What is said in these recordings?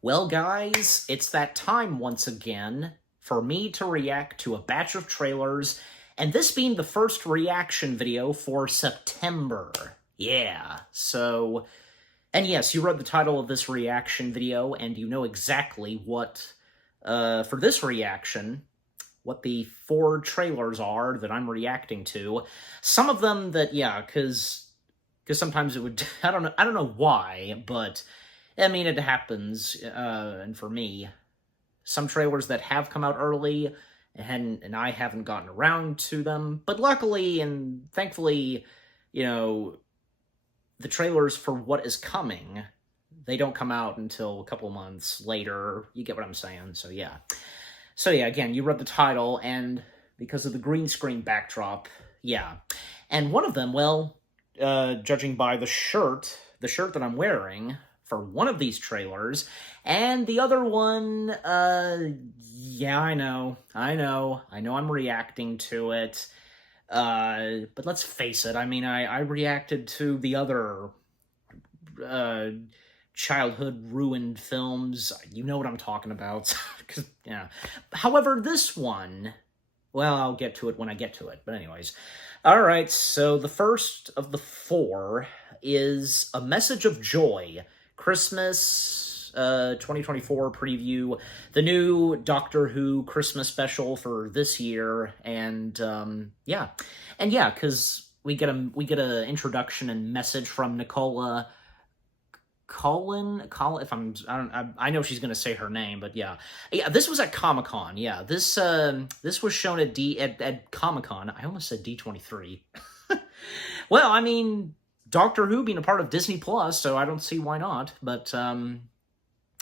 Well, guys, it's that time once again for me to react to a batch of trailers, and this being the first reaction video for September. Yeah, so... And yes, you read the title of this reaction video, and you know exactly what, for this reaction, what the 4 trailers are that I'm reacting to. Some of them that, yeah, because sometimes it would... I don't know why, but... I mean, it happens, and for me, some trailers that have come out early, and I haven't gotten around to them, but luckily and thankfully, you know, the trailers for what is coming, they don't come out until a couple months later. You get what I'm saying, so yeah. So yeah, again, you read the title, and because of the green screen backdrop, yeah. And one of them, well, judging by the shirt that I'm wearing for one of these trailers, and the other one, yeah, I know I'm reacting to it, but let's face it, I mean, I reacted to the other, childhood ruined films, you know what I'm talking about, yeah. However, this one, well, I'll get to it when I get to it, but anyways. Alright, so the first of the 4 is A Message of Joy, Christmas 2024 preview, the new Doctor Who Christmas special for this year, and yeah, because we get a introduction and message from Nicola Colin, if I know she's gonna say her name, but yeah, this was at Comic-Con. Yeah, this was shown at Comic-Con. I almost said D23. Well, I mean, Doctor Who being a part of Disney Plus, so I don't see why not. But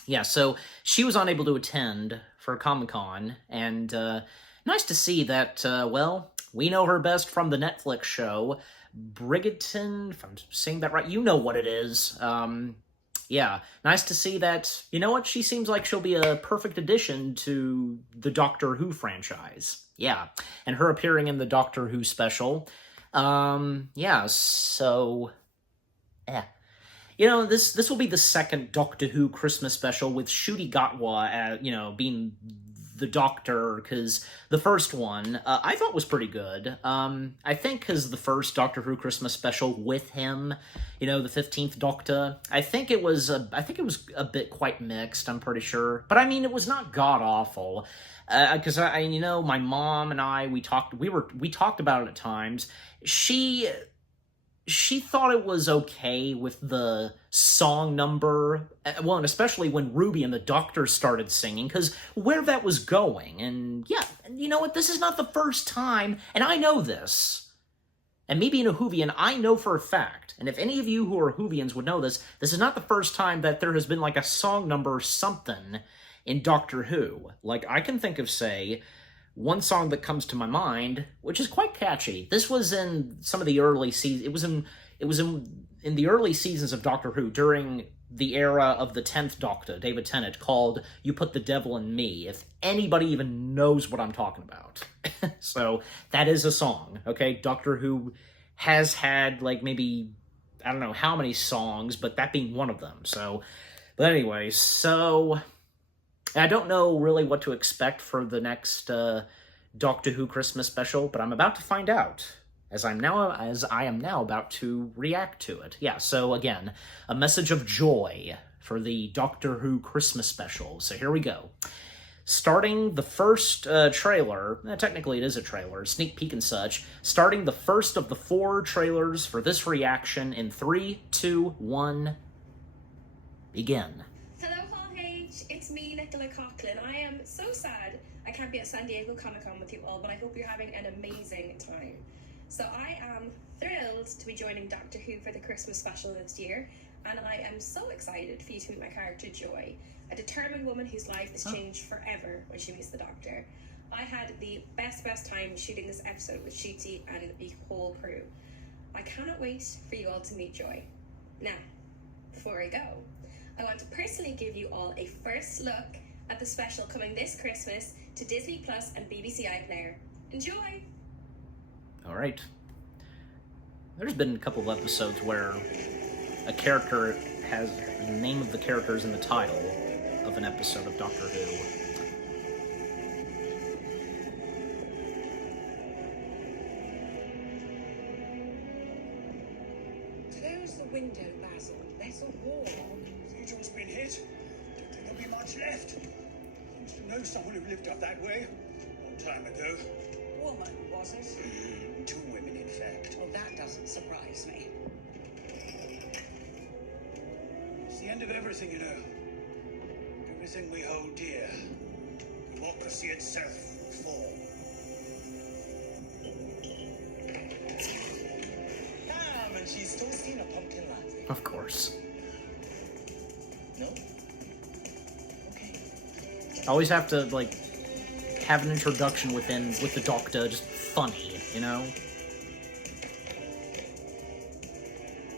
yeah, so she was unable to attend for Comic-Con, and nice to see that. Well, we know her best from the Netflix show Bridgerton. If I'm saying that right, you know what it is. Yeah, nice to see that, you know what, she seems like she'll be a perfect addition to the Doctor Who franchise. Yeah, and her appearing in the Doctor Who special. Yeah, so... yeah. You know, this will be the second Doctor Who Christmas special with Ncuti Gatwa, you know, being the Doctor, because the first one, I thought was pretty good. I think because the first Doctor Who Christmas special with him, you know, the 15th Doctor, I think it was a bit quite mixed, I'm pretty sure. But I mean, it was not god-awful. Because you know, my mom and I, we talked about it at times. She thought it was okay with the song number, well, and especially when Ruby and the Doctor started singing, because where that was going, and yeah, you know what, this is not the first time, and I know this, and me being a Whovian, I know for a fact, and if any of you who are Whovians would know this is not the first time that there has been, like, a song number or something in Doctor Who. Like, I can think of, say, one song that comes to my mind, which is quite catchy. This was in some of the early seasons. It was in the early seasons of Doctor Who, during the era of the 10th Doctor, David Tennant, called You Put the Devil in Me, if anybody even knows what I'm talking about. So, that is a song, okay? Doctor Who has had, like, maybe, I don't know how many songs, but that being one of them, so... But anyway, so... I don't know really what to expect for the next Doctor Who Christmas special, but I'm about to find out, as I am now about to react to it. Yeah, so again, A Message of Joy for the Doctor Who Christmas special. So here we go. Starting the first trailer, technically it is a trailer, sneak peek and such, starting the first of the 4 trailers for this reaction in 3, 2, 1, begin. It's me, Nicola Coughlin. I am so sad I can't be at San Diego Comic-Con with you all, but I hope you're having an amazing time. So I am thrilled to be joining Doctor Who for the Christmas special this year, and I am so excited for you to meet my character Joy, a determined woman whose life is changed forever when she meets the Doctor. I had the best time shooting this episode with Ncuti and the whole crew. I cannot wait for you all to meet Joy. Now, before I go, I want to personally give you all a first look at the special coming this Christmas to Disney Plus and BBC iPlayer. Enjoy! Alright. There's been a couple of episodes where a character has the name of the characters in the title, of an episode of Doctor Who. Close the window, Basil. There's a wall. Cathedral's been hit. Don't think there'll be much left. Used to know someone who lived up that way. Long time ago. Woman, was it? Two women, in fact. Well, that doesn't surprise me. It's the end of everything, you know. Everything we hold dear. Democracy itself will fall. And she's toasting a pumpkin latte. Of course. No? Okay. I always have to, like, have an introduction with the Doctor, just funny, you know?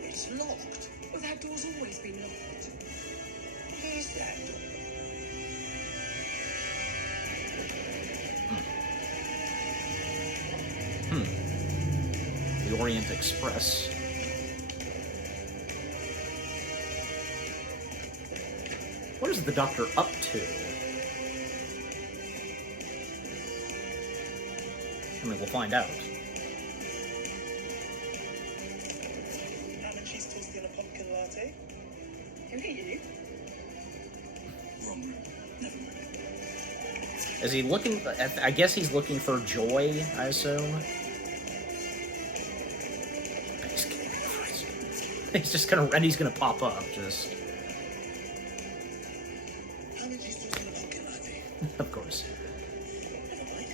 It's locked. Well, that door's always been locked. What is that door? The Orient Express. What is the Doctor up to? I mean, we'll find out. Ham and cheese toasty and a pumpkin latte. Who are you? Wrong room. Neverland. Is he looking... I guess he's looking for Joy, I assume. He's just gonna... And he's gonna pop up, just... Ham and cheese toasty and a pumpkin latte. Of course. Never mind.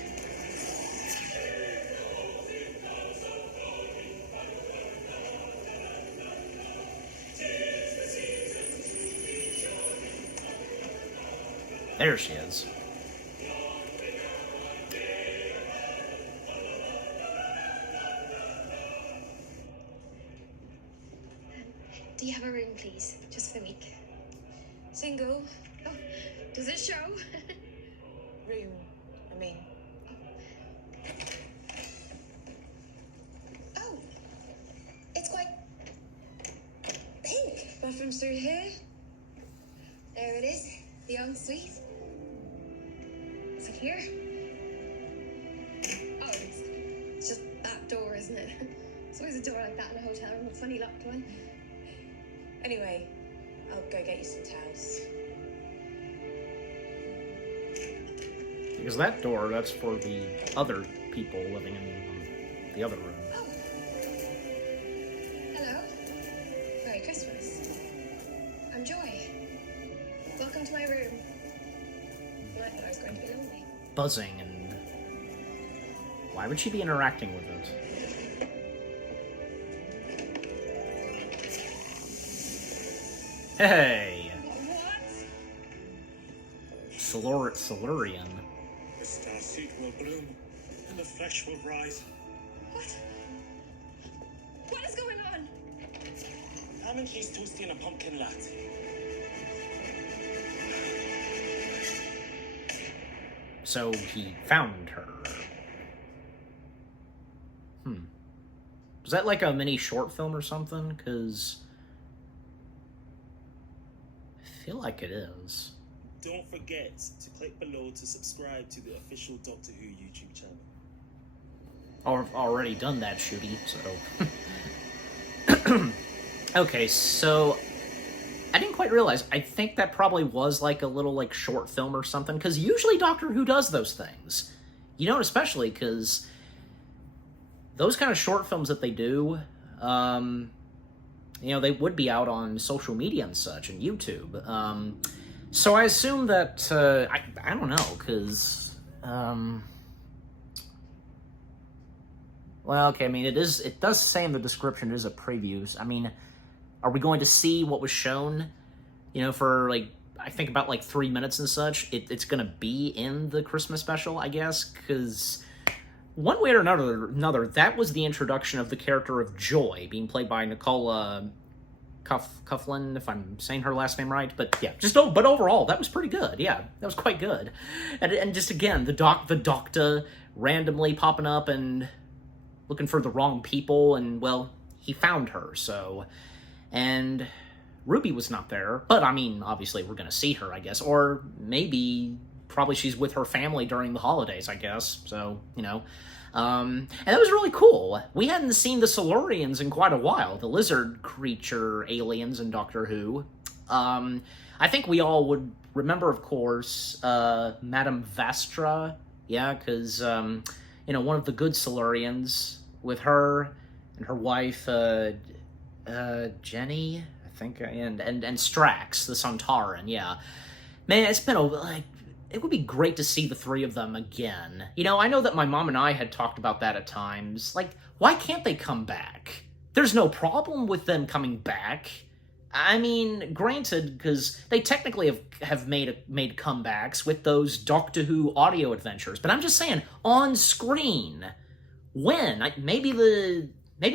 There she is. Do you have a room, please? Just for the week. Single? Oh, does it show? Room, I mean. Oh, it's quite pink. Bathroom's through here. There it is, the ensuite. Is it here? Oh, it's just that door, isn't it? There's always a door like that in a hotel room, a funny locked one. Anyway, I'll go get you some towels. Because that door, that's for the other people living in the other room. Oh. Hello. Merry Christmas. I'm Joy. Welcome to my room. Well, I thought I was going to be lonely. Buzzing, and... Why would she be interacting with it? Hey! What? Silurian. The starseed will bloom, and the flesh will rise. What? What is going on? Ham and cheese toasty and a pumpkin latte. So he found her. Was that like a mini short film or something? Because... I feel like it is. Don't forget to click below to subscribe to the official Doctor Who YouTube channel. I've already done that, Shooty, so... Okay, so... I didn't quite realize. I think that probably was like a little like short film or something, because usually Doctor Who does those things. You know, especially because those kind of short films that they do, you know, they would be out on social media and such, and YouTube. So I assume that, I don't know, because, well, okay, I mean, it does say in the description it is a preview. I mean, are we going to see what was shown, you know, for, like, I think about, like, 3 minutes and such? It's going to be in the Christmas special, I guess, because one way or another, that was the introduction of the character of Joy, being played by Nicola Coughlan, if I'm saying her last name right. But, yeah, but overall, that was pretty good. Yeah, that was quite good. And just, again, the Doctor randomly popping up and looking for the wrong people, and, well, he found her, so... And Ruby was not there, but I mean, obviously we're going to see her, I guess, or maybe probably she's with her family during the holidays, I guess, so, you know. And that was really cool. We hadn't seen the Silurians in quite a while, the lizard creature aliens in Doctor Who. I think we all would remember, of course, Madame Vastra, yeah, because, you know, one of the good Silurians with her and her wife, Jenny, I think, and Strax, the Sontaran, yeah. Man, it's been it would be great to see the three of them again. You know, I know that my mom and I had talked about that at times. Like, why can't they come back? There's no problem with them coming back. I mean, granted, because they technically have made comebacks with those Doctor Who audio adventures, but I'm just saying, on screen. When? Maybe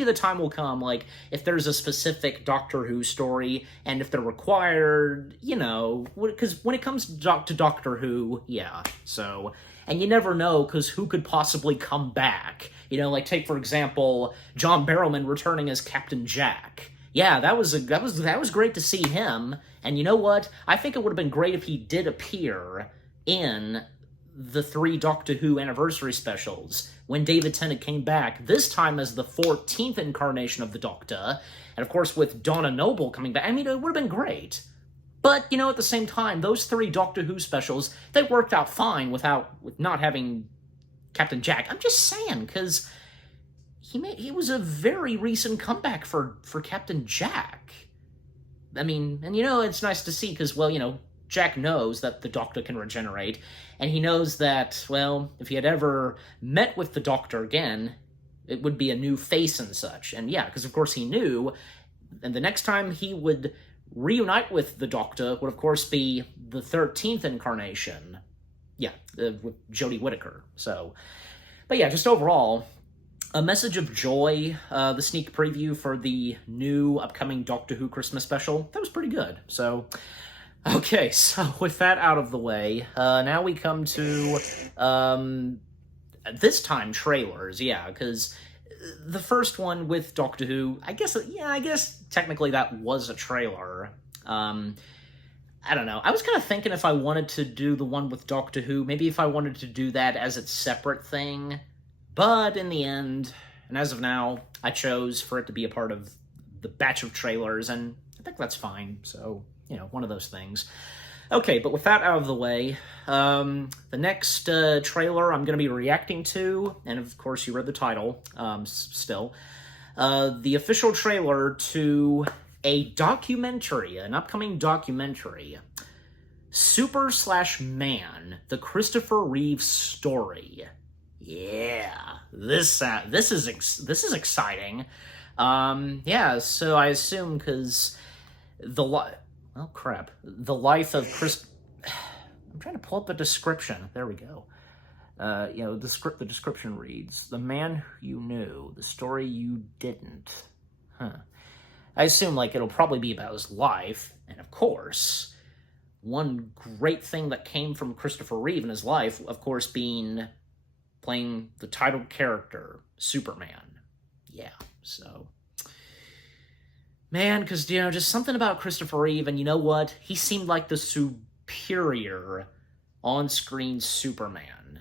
the time will come, like, if there's a specific Doctor Who story, and if they're required, you know, because when it comes to Doctor Who, yeah, so, and you never know, because who could possibly come back? You know, like, take, for example, John Barrowman returning as Captain Jack. Yeah, that was great to see him, and you know what? I think it would have been great if he did appear in the 3 Doctor Who anniversary specials when David Tennant came back, this time as the 14th incarnation of the Doctor, and of course with Donna Noble coming back. I mean, it would have been great. But, you know, at the same time, those 3 Doctor Who specials, they worked out fine with not having Captain Jack. I'm just saying, because he was a very recent comeback for Captain Jack. I mean, and you know, it's nice to see, because, well, you know, Jack knows that the Doctor can regenerate, and he knows that, well, if he had ever met with the Doctor again, it would be a new face and such. And yeah, because of course he knew, and the next time he would reunite with the Doctor would of course be the 13th incarnation. Yeah, with Jodie Whittaker. So, but yeah, just overall, a message of joy, the sneak preview for the new upcoming Doctor Who Christmas special, that was pretty good. So, okay, so with that out of the way, now we come to, this time, trailers, yeah, because the first one with Doctor Who, I guess technically that was a trailer. I don't know, I was kind of thinking if I wanted to do the one with Doctor Who, maybe if I wanted to do that as its separate thing, but in the end, and as of now, I chose for it to be a part of the batch of trailers, and I think that's fine, so, you know, one of those things. Okay, but with that out of the way, the next trailer I'm going to be reacting to, and of course you read the title, still, the official trailer to a documentary, an upcoming documentary, Super/Man, the Christopher Reeve story. Yeah, this is exciting. Yeah, so I assume because the life of Chris. I'm trying to pull up the description. There we go. You know, the description reads: "The man who you knew, the story you didn't." Huh. I assume like it'll probably be about his life, and of course, one great thing that came from Christopher Reeve in his life, of course, being playing the title character, Superman. Yeah, so. Man, because, you know, just something about Christopher Reeve, and you know what? He seemed like the superior on-screen Superman.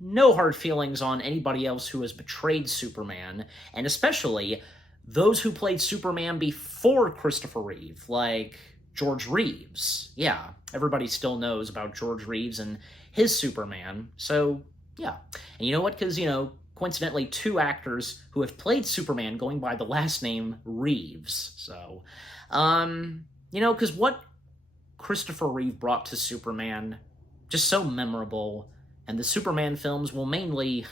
No hard feelings on anybody else who has betrayed Superman, and especially those who played Superman before Christopher Reeve, like George Reeves. Yeah, everybody still knows about George Reeves and his Superman, so yeah. And you know what? Because, you know, coincidentally, 2 actors who have played Superman going by the last name Reeves. So, you know, because what Christopher Reeve brought to Superman, just so memorable, and the Superman films, well, mainly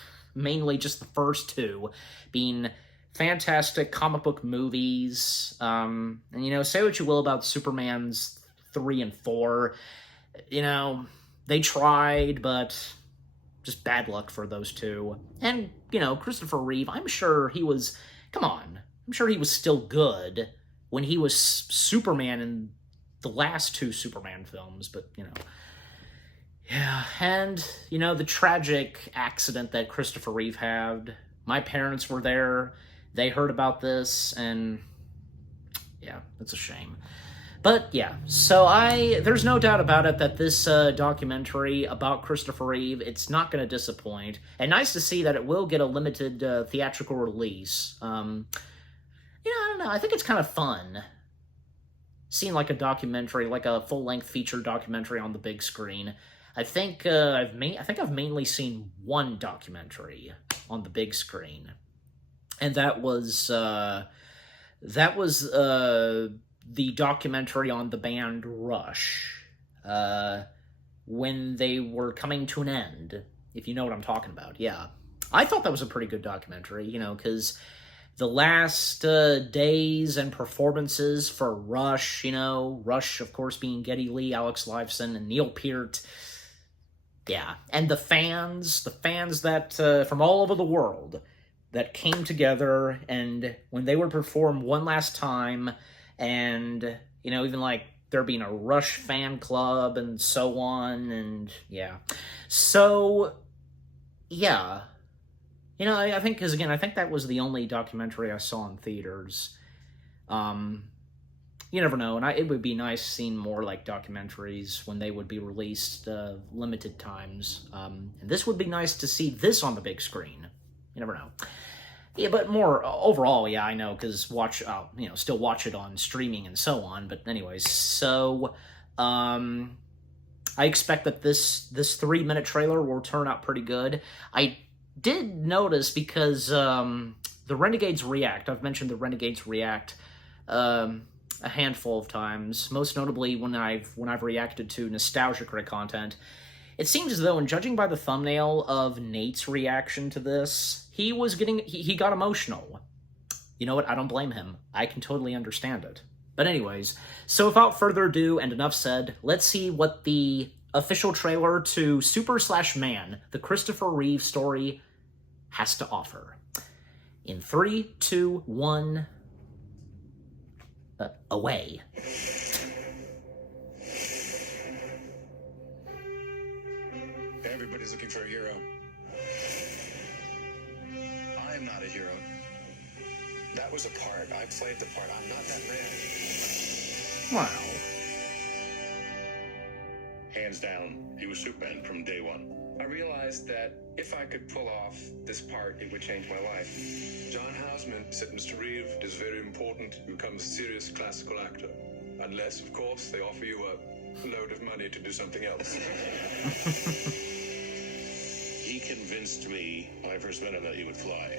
just the first 2, being fantastic comic book movies, and, you know, say what you will about Superman's 3 and 4, you know, they tried, but just bad luck for those 2. And, you know, Christopher Reeve, I'm sure he was still good when he was Superman in the last 2 Superman films, but, you know. Yeah, and, you know, the tragic accident that Christopher Reeve had, my parents were there, they heard about this, and, yeah, it's a shame. But yeah, so there's no doubt about it that this documentary about Christopher Reeve, it's not going to disappoint. And nice to see that it will get a limited theatrical release. I don't know. I think it's kind of fun seeing like a documentary, like a full-length feature documentary on the big screen. I think I've mainly seen one documentary on the big screen, and that was the documentary on the band Rush, when they were coming to an end, if you know what I'm talking about. Yeah. I thought that was a pretty good documentary, because the last days and performances for Rush, Rush, of course, being Geddy Lee, Alex Lifeson, and Neil Peart. Yeah. And the fans that, from all over the world, that came together, and when they would perform one last time, and, even like there being a Rush fan club and so on, and yeah. So, yeah. I think, because again, I think that was the only documentary I saw in theaters. You never know, and it would be nice seeing more like documentaries when they would be released limited times. And this would be nice to see this on the big screen. You never know. Yeah, but more overall, yeah, I know, because still watch it on streaming and so on. But anyways, so I expect that this 3-minute trailer will turn out pretty good. I did notice, because the Renegades React, I've mentioned the Renegades React a handful of times, most notably when I've reacted to nostalgic content. It seems as though, and judging by the thumbnail of Nate's reaction to this, he got emotional. You know what? I don't blame him. I can totally understand it. But anyways, so without further ado, and enough said, let's see what the official trailer to Super/Man, the Christopher Reeve story, has to offer. In 3, 2, 1, away. Everybody's looking for a hero. I'm not a hero. That was a part. I played the part. I'm not that man. Wow. Hands down, he was Superman from day one. I realized that if I could pull off this part, it would change my life. John Houseman said, Mr. Reeve, it is very important to become a serious classical actor. Unless, of course, they offer you a load of money to do something else. He convinced me when I first met him that he would fly.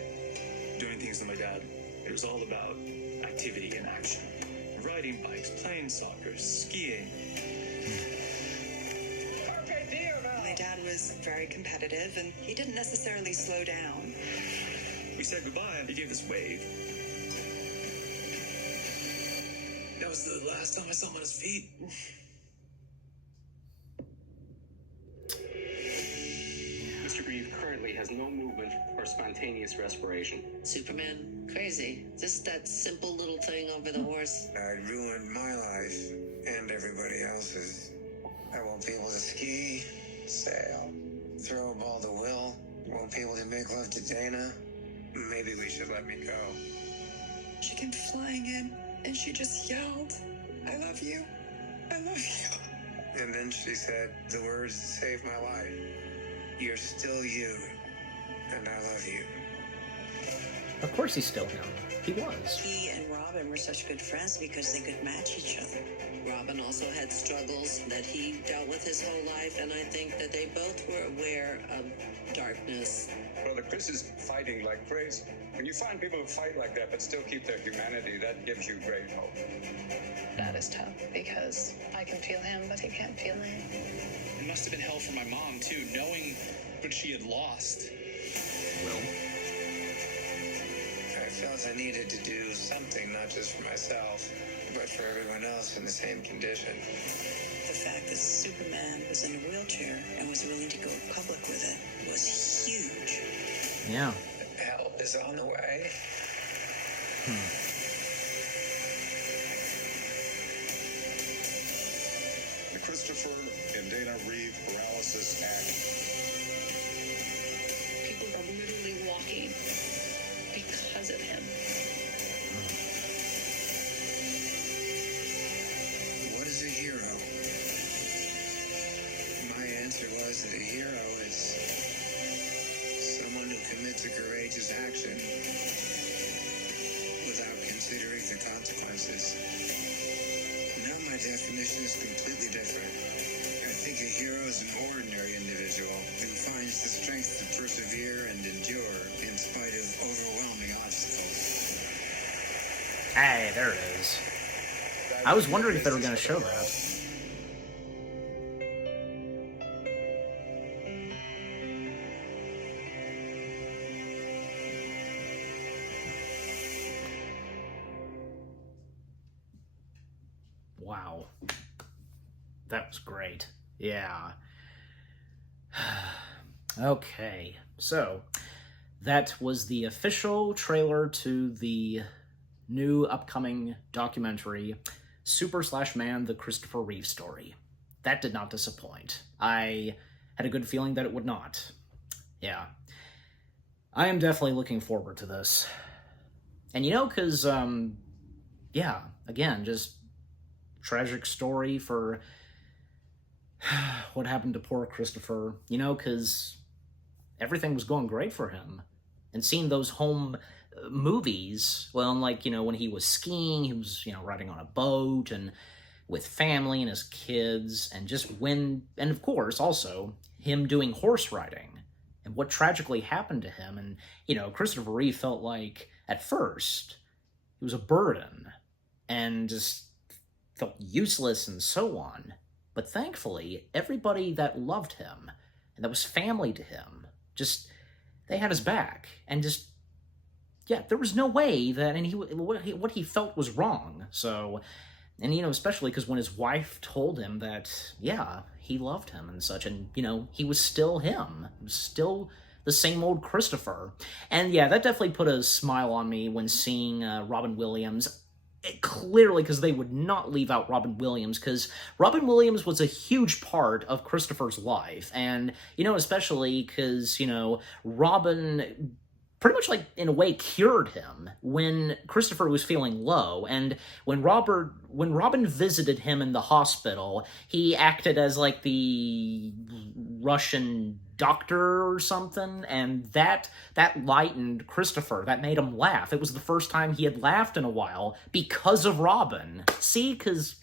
Doing things with my dad, it was all about activity and action. Riding bikes, playing soccer, skiing. My dad was very competitive, and he didn't necessarily slow down. We said goodbye and he gave this wave. That was the last time I saw him on his feet. Mr. Reeve currently has no movement or spontaneous respiration. Superman, crazy. Just that simple little thing over the horse. I ruined my life and everybody else's. I won't be able to ski, sail, throw a ball to Will. Won't be able to make love to Dana. Maybe we should let me go. She came flying in, and she just yelled, "I love you. I love you." And then she said the words that saved my life. You're still you, and I love you. Of course he's still him. He was. He and Robin were such good friends because they could match each other. Robin also had struggles that he dealt with his whole life, and I think that they both were aware of darkness. Brother Chris is fighting like crazy. When you find people who fight like that but still keep their humanity, that gives you great hope. That is tough, because I can feel him, but he can't feel me. It must have been hell for my mom, too, knowing what she had lost. Will. I felt I needed to do something, not just for myself, but for everyone else in the same condition. The fact that Superman was in a wheelchair and was willing to go public with it was huge. Yeah. Help is on the way. The Christopher and Dana Reeve Paralysis Act. People are literally walking because of him. to courageous action without considering the consequences. Now my definition is completely different. I think a hero is an ordinary individual who finds the strength to persevere and endure in spite of overwhelming obstacles. Hey, there it is. I was wondering if they were going to show that. Wow. That was great. Yeah. Okay, so that was the official trailer to the new upcoming documentary, Super/Man, the Christopher Reeve Story. That did not disappoint. I had a good feeling that it would not. Yeah. I am definitely looking forward to this. And you know, because, yeah, again, just tragic story for what happened to poor Christopher, you know, because everything was going great for him. And seeing those home movies, well, like, you know, when he was skiing, he was, you know, riding on a boat and with family and his kids, and just when, and of course, also, him doing horse riding, and what tragically happened to him. And, you know, Christopher Reeve felt like, at first, he was a burden, and just felt useless and so on. But thankfully, everybody that loved him, and that was family to him, just, they had his back, and just, yeah, there was no way that, and what he felt was wrong, so, and, you know, especially because when his wife told him that, yeah, he loved him and such, and, you know, he was still him, still the same old Christopher, and yeah, that definitely put a smile on me when seeing Robin Williams. Clearly, because they would not leave out Robin Williams, because Robin Williams was a huge part of Christopher's life, and, you know, especially because, you know, Robin pretty much, like, in a way, cured him when Christopher was feeling low, and when Robin visited him in the hospital, he acted as, like, the Russian doctor or something, and that lightened Christopher. That made him laugh. It was the first time he had laughed in a while because of Robin. See, because,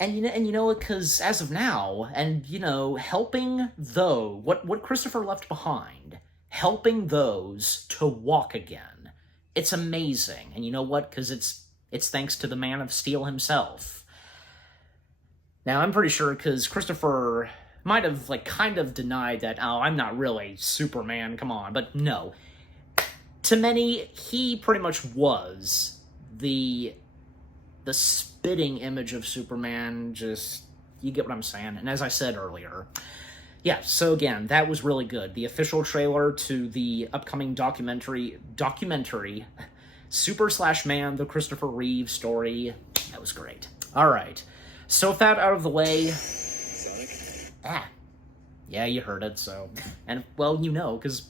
and you know, because as of now, and, you know, helping what Christopher left behind, helping those to walk again, it's amazing. And you know what? Because it's thanks to the Man of Steel himself. Now, I'm pretty sure, because Christopher might have, like, kind of denied that, oh, I'm not really Superman, come on, but no. To many, he pretty much was the spitting image of Superman, just, you get what I'm saying, and as I said earlier, yeah, so again, that was really good. The official trailer to the upcoming documentary, Super/Man, the Christopher Reeve Story, that was great. Alright, so with that out of the way, yeah, you heard it, so, and, well, you know, because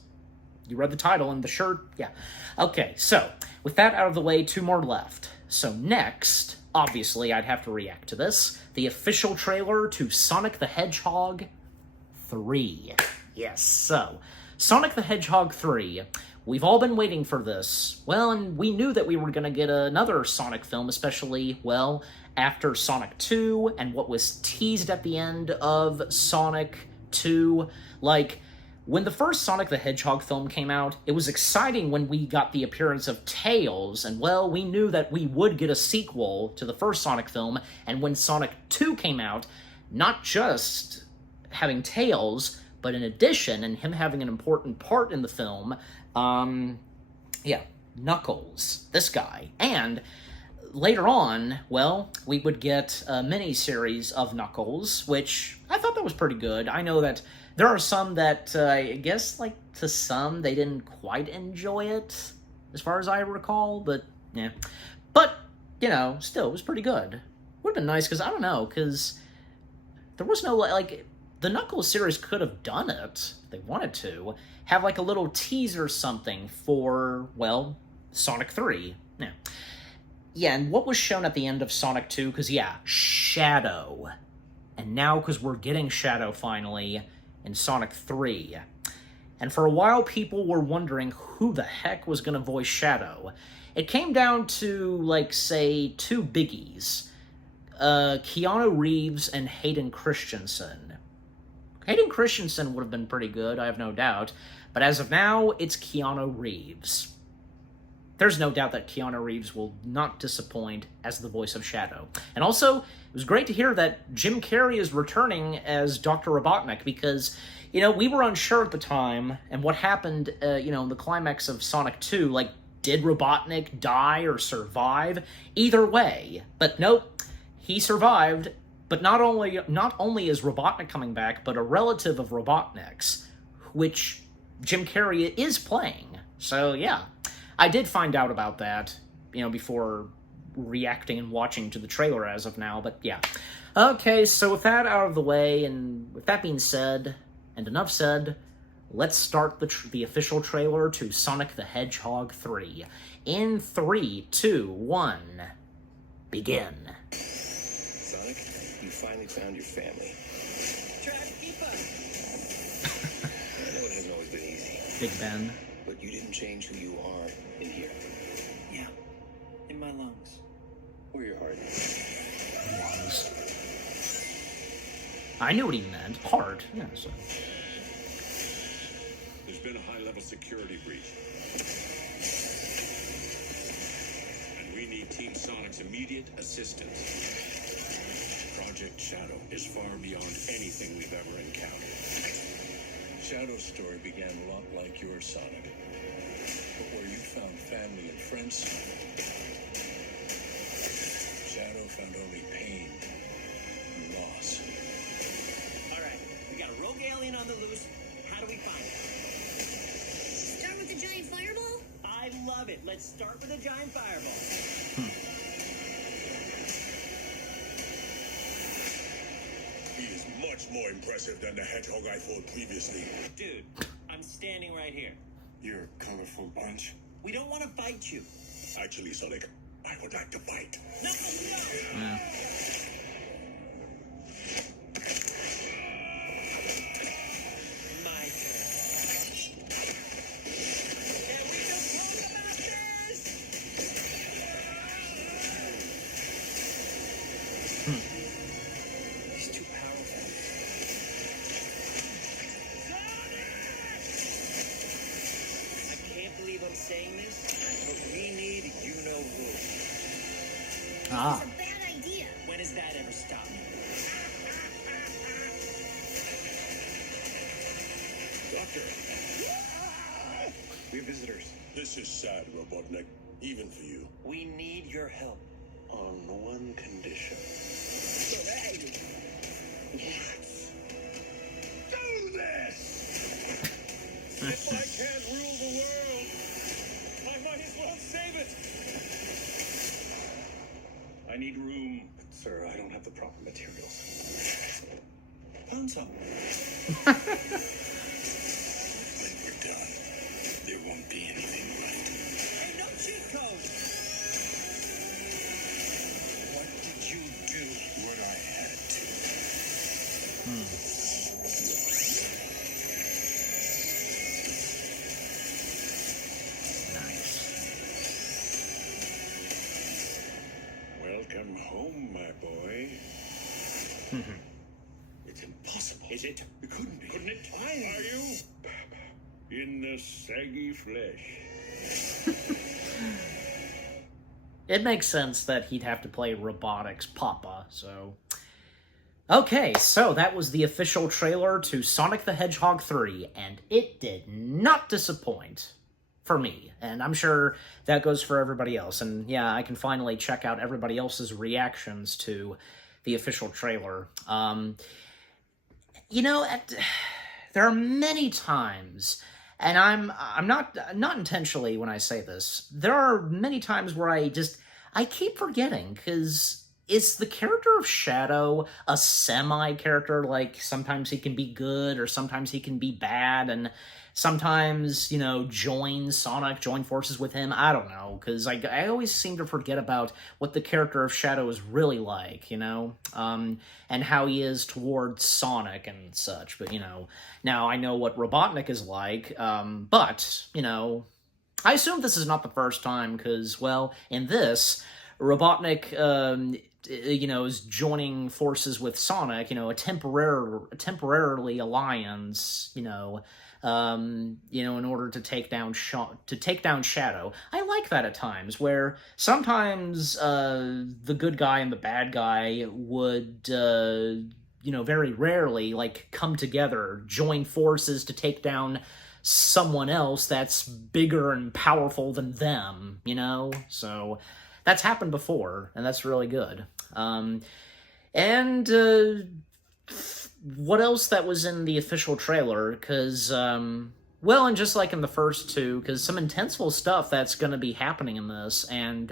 you read the title and the shirt, yeah. Okay, so, with that out of the way, 2 more left. So next, obviously, I'd have to react to this, the official trailer to Sonic the Hedgehog 3. Yes, so, Sonic the Hedgehog 3, we've all been waiting for this, well, and we knew that we were going to get another Sonic film, especially, well, after Sonic 2, and what was teased at the end of Sonic 2, like, when the first Sonic the Hedgehog film came out, it was exciting when we got the appearance of Tails, and, well, we knew that we would get a sequel to the first Sonic film, and when Sonic 2 came out, not just having Tails, but in addition, and him having an important part in the film, yeah, Knuckles, this guy, and later on, well, we would get a mini-series of Knuckles, which I thought that was pretty good. I know that there are some that, I guess, like, to some, they didn't quite enjoy it, as far as I recall, but, yeah. But, you know, still, it was pretty good. Would have been nice, because, I don't know, because there was no, like, the Knuckles series could have done it, if they wanted to, have, like, a little teaser or something for, well, Sonic 3, yeah. Yeah, and what was shown at the end of Sonic 2, because, yeah, Shadow. And now, because we're getting Shadow, finally, in Sonic 3. and for a while people were wondering who the heck was going to voice Shadow. It came down to, like, say, two biggies. Keanu Reeves and Hayden Christensen. Hayden Christensen would have been pretty good, I have no doubt, but as of now, it's Keanu Reeves. There's no doubt that Keanu Reeves will not disappoint as the voice of Shadow. And also, it was great to hear that Jim Carrey is returning as Dr. Robotnik, because, you know, we were unsure at the time, and what happened, in the climax of Sonic 2, like, did Robotnik die or survive? Either way. But nope, he survived, but not only is Robotnik coming back, but a relative of Robotnik's, which Jim Carrey is playing. So, yeah. I did find out about that, before reacting and watching to the trailer as of now, but yeah. Okay, so with that out of the way, and with that being said, and enough said, let's start the official trailer to Sonic the Hedgehog 3. In 3, 2, 1, begin. Sonic, you finally found your family. Try to keep us. I know it hasn't always been easy. Big Ben. But you didn't change who you are in here. Yeah, in my lungs. Or your heart. Lungs. I knew what he meant. Heart. Yeah, so. There's been a high-level security breach. And we need Team Sonic's immediate assistance. Project Shadow is far beyond anything we've ever encountered. Shadow's story began a lot like yours, Sonic. But where you found family and friends, Shadow found only pain and loss. All right, we got a rogue alien on the loose. How do we find it? Start with the giant fireball? I love it. Let's start with a giant fireball. He is much more impressive than the hedgehog I fought previously. Dude, I'm standing right here. You're a colorful bunch. We don't want to fight you. Actually, Sonic, I would like to fight. No! Yeah. My turn. Can we just talk about this? He's too powerful. I can't believe I'm saying this, but we need you-know-who. Ah. It's a bad idea. When has that ever stopped? Doctor, We're visitors. this is sad, Robotnik, even for you. We need your help. On one condition. Let's do this! If I can't rule the world, I might as well save it! I need room. Sir, I don't have the proper materials. Found some. When we're done, there won't be anything left. Hey, no cheat code! What did you do? What I had to. Welcome home, my boy. It's impossible. Is it? It couldn't be. Couldn't it? Why are you? In the saggy flesh. It makes sense that he'd have to play Robotics Papa, so... Okay, so that was the official trailer to Sonic the Hedgehog 3, and it did not disappoint for me, and I'm sure that goes for everybody else, and yeah, I can finally check out everybody else's reactions to the official trailer. There are many times, and I'm not intentionally when I say this, there are many times where I keep forgetting, because is the character of Shadow a semi-character? Like, sometimes he can be good, or sometimes he can be bad, and sometimes, join forces with him? I don't know, because I always seem to forget about what the character of Shadow is really like, and how he is towards Sonic and such. But, now I know what Robotnik is like, but, I assume this is not the first time, because, well, in this, Robotnik, is joining forces with Sonic, a temporarily alliance, in order to take down Shadow. I like that at times, where sometimes the good guy and the bad guy would, very rarely, like, come together, join forces to take down someone else that's bigger and powerful than them, So that's happened before, and that's really good. And what else that was in the official trailer? Because, well, and just like in the first two, because some intenseful stuff that's going to be happening in this, and,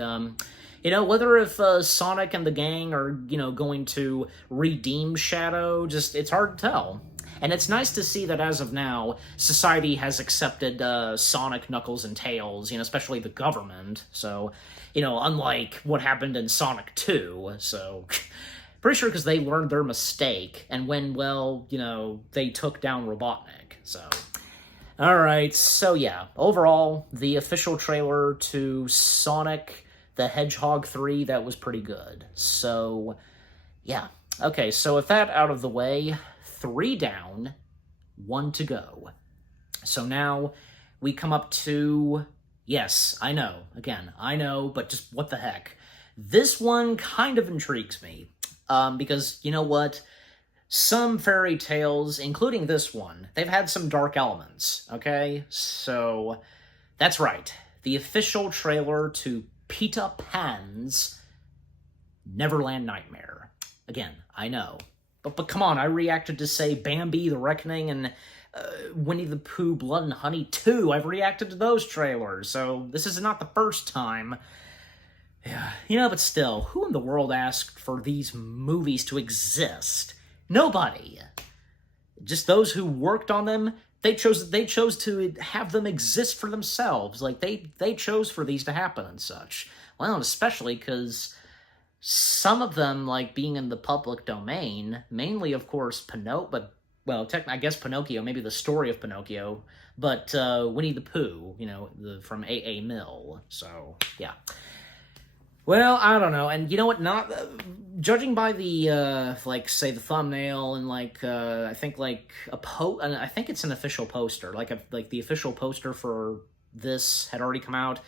whether if Sonic and the gang are, going to redeem Shadow, it's hard to tell. And it's nice to see that as of now, society has accepted Sonic, Knuckles, and Tails, especially the government. So, unlike what happened in Sonic 2, so pretty sure because they learned their mistake, and when, well, they took down Robotnik, so. Alright, so yeah, overall, the official trailer to Sonic the Hedgehog 3, that was pretty good. So, yeah. Okay, so with that out of the way, 3 down, 1 to go. So now we come up to, yes, I know, but just what the heck. This one kind of intrigues me, because, you know what? Some fairy tales, including this one, they've had some dark elements, okay? So, that's right. The official trailer to Peter Pan's Neverland Nightmare. Again, I know. But come on, I reacted to, say, Bambi, The Reckoning, and Winnie the Pooh, Blood and Honey 2. I've reacted to those trailers, so this is not the first time. Yeah, but still, who in the world asked for these movies to exist? Nobody. Just those who worked on them, they chose to have them exist for themselves. Like, they chose for these to happen and such. Well, and especially because some of them, like, being in the public domain, mainly, of course, I guess Pinocchio, maybe the story of Pinocchio, but Winnie the Pooh, from A.A. Mill, so, yeah. Well, I don't know, and you know what, judging by the, say, the thumbnail, and, I think, I think it's an official poster, the official poster for this had already come out.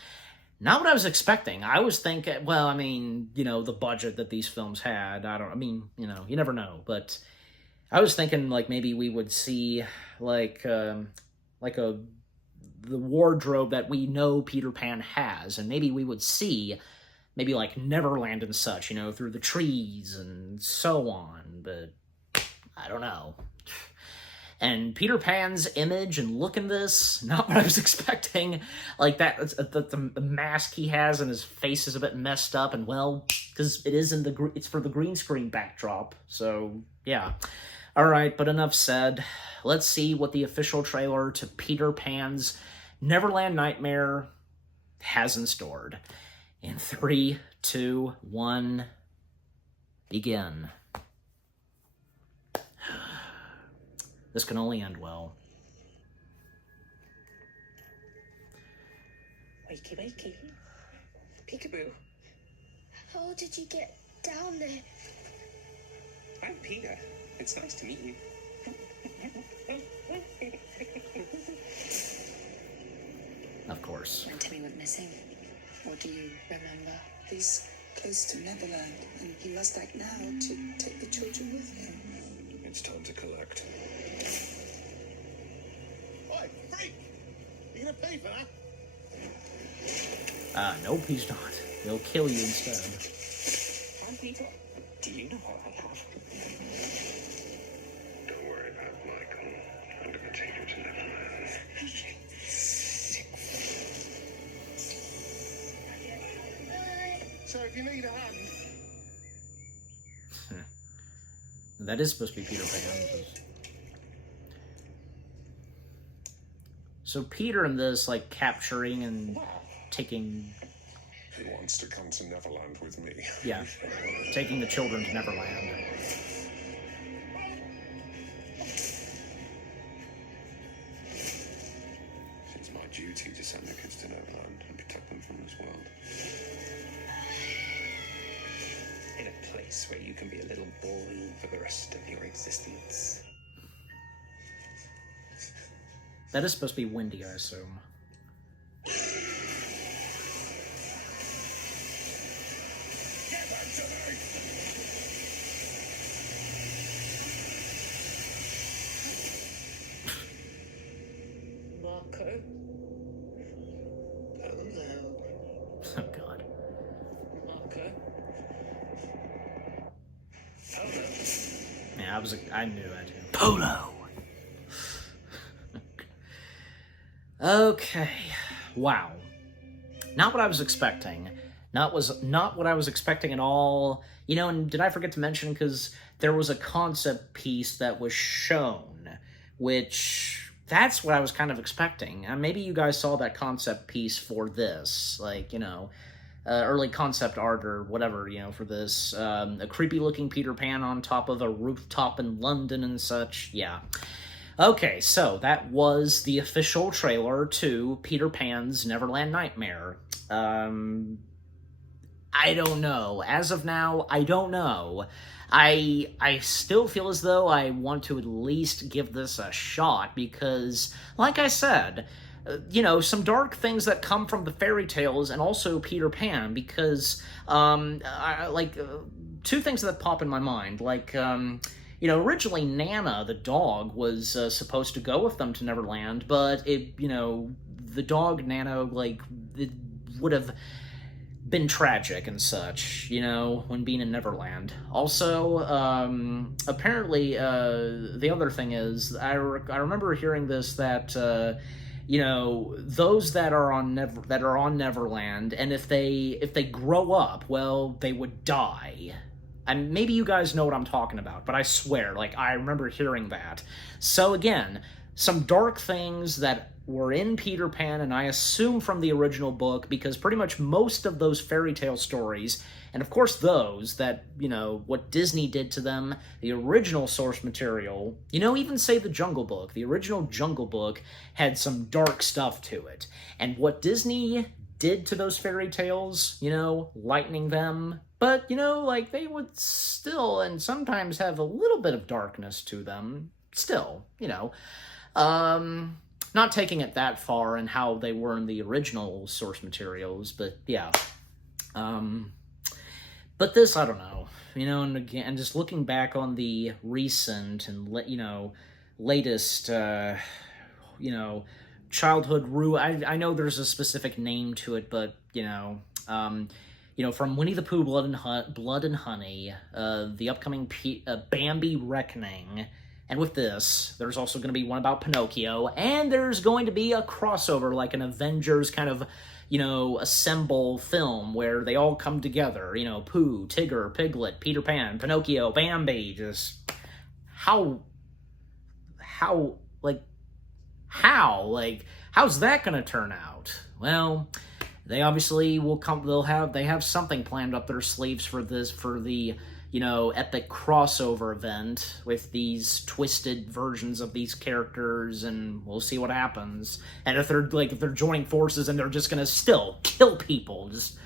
Not what I was expecting. I was thinking, well, the budget that these films had, you never know, but I was thinking, maybe we would see, the wardrobe that we know Peter Pan has, and maybe we would see, maybe, Neverland and such, through the trees and so on, but I don't know. And Peter Pan's image and look in this, not what I was expecting. The mask he has and his face is a bit messed up, and well, because it's for the green screen backdrop, so yeah. Alright, but enough said. Let's see what the official trailer to Peter Pan's Neverland Nightmare has in store. In 3, 2, 1, begin. This can only end well. Wakey, wakey. Peekaboo. How did you get down there? I'm Peter. It's nice to meet you. Of course. When Timmy went missing, what do you remember? He's close to Neverland, and he must act now to take the children with him. It's time to collect. Oi, freak! You gonna pay for that? Nope, he's not. He'll kill you instead. I'm Peter. Do you know what I have? Don't worry about Michael. I'm gonna take him to Neverland. So if you need a hand, that is supposed to be Peter Pan. So Peter in this, like, capturing and taking... He wants to come to Neverland with me. Yeah, taking the children to Neverland. It's my duty to send the kids to Neverland and protect them from this world. In a place where you can be a little boy for the rest of your existence. That is supposed to be Wendy, I assume. Get back to me! Marco? Hello. Oh, God. Marco? Polo. Yeah, I knew that too. Polo! Okay. Wow. Not what I was expecting. Not what I was expecting at all. You know, and did I forget to mention, because there was a concept piece that was shown, which, that's what I was kind of expecting. And maybe you guys saw that concept piece for this, like, you know, early concept art or whatever, you know, for this. A creepy-looking Peter Pan on top of a rooftop in London and such. Yeah. Okay, so that was the official trailer to Peter Pan's Neverland Nightmare. I don't know. As of now, I don't know. I still feel as though I want to at least give this a shot because, like I said, you know, some dark things that come from the fairy tales and also Peter Pan because, two things that pop in my mind, like, you know, originally Nana, the dog, was supposed to go with them to Neverland, but you know, the dog, Nana, like, it would have been tragic and such, you know, when being in Neverland. Also, apparently, the other thing is, I remember hearing this, that, you know, those that are on Neverland, and if they grow up, well, they would die. And maybe you guys know what I'm talking about, but I swear, like, I remember hearing that. So again, some dark things that were in Peter Pan, and I assume from the original book, because pretty much most of those fairy tale stories, and of course those that, you know, what Disney did to them, the original source material, you know, even say the Jungle Book, the original Jungle Book had some dark stuff to it. And what Disney did to those fairy tales, you know, lightening them, but, you know, like, they would still, and sometimes have a little bit of darkness to them, still, you know. Not taking it that far in how they were in the original source materials, but, yeah. But this, I don't know, you know, and again, just looking back on the recent and, you know, latest, you know, childhood I know there's a specific name to it, but, you know, from Winnie the Pooh, Blood and Honey, the upcoming Bambi Reckoning, and with this, there's also going to be one about Pinocchio, and there's going to be a crossover, like an Avengers kind of, you know, assemble film where they all come together, you know, Pooh, Tigger, Piglet, Peter Pan, Pinocchio, Bambi, just how's that going to turn out? Well, they obviously will come, they have something planned up their sleeves for the, you know, epic crossover event with these twisted versions of these characters, and we'll see what happens. And if they're joining forces and they're just gonna still kill people, just,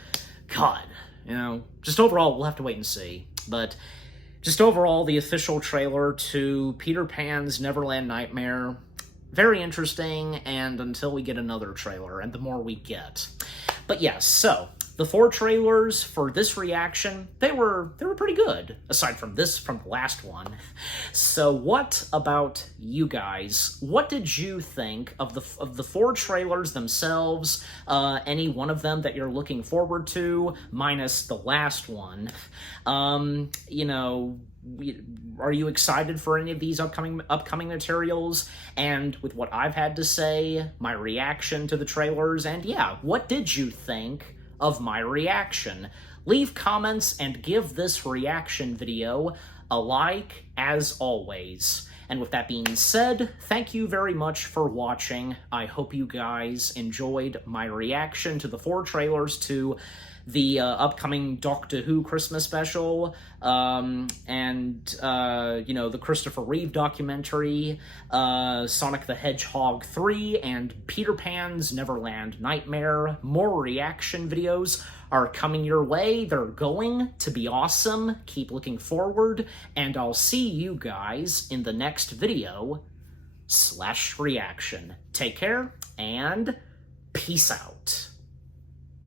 God, you know, just overall, we'll have to wait and see. But just overall, the official trailer to Peter Pan's Neverland Nightmare, very interesting, and until we get another trailer, and the more we get. But yes, so the 4 trailers for this reaction, they were pretty good, aside from the last one. So what about you guys? What did you think of the 4 trailers themselves? Any one of them that you're looking forward to, minus the last one? You know, are you excited for any of these upcoming materials? And with what I've had to say, my reaction to the trailers, and yeah, what did you think of my reaction? Leave comments and give this reaction video alike, as always. And with that being said, thank you very much for watching. I hope you guys enjoyed my reaction to the 4 trailers to the upcoming Doctor Who Christmas special, and, the Christopher Reeve documentary, Sonic the Hedgehog 3, and Peter Pan's Neverland Nightmare. More reaction videos are coming your way. They're going to be awesome. Keep looking forward, and I'll see you guys in the next video /reaction. Take care, and peace out.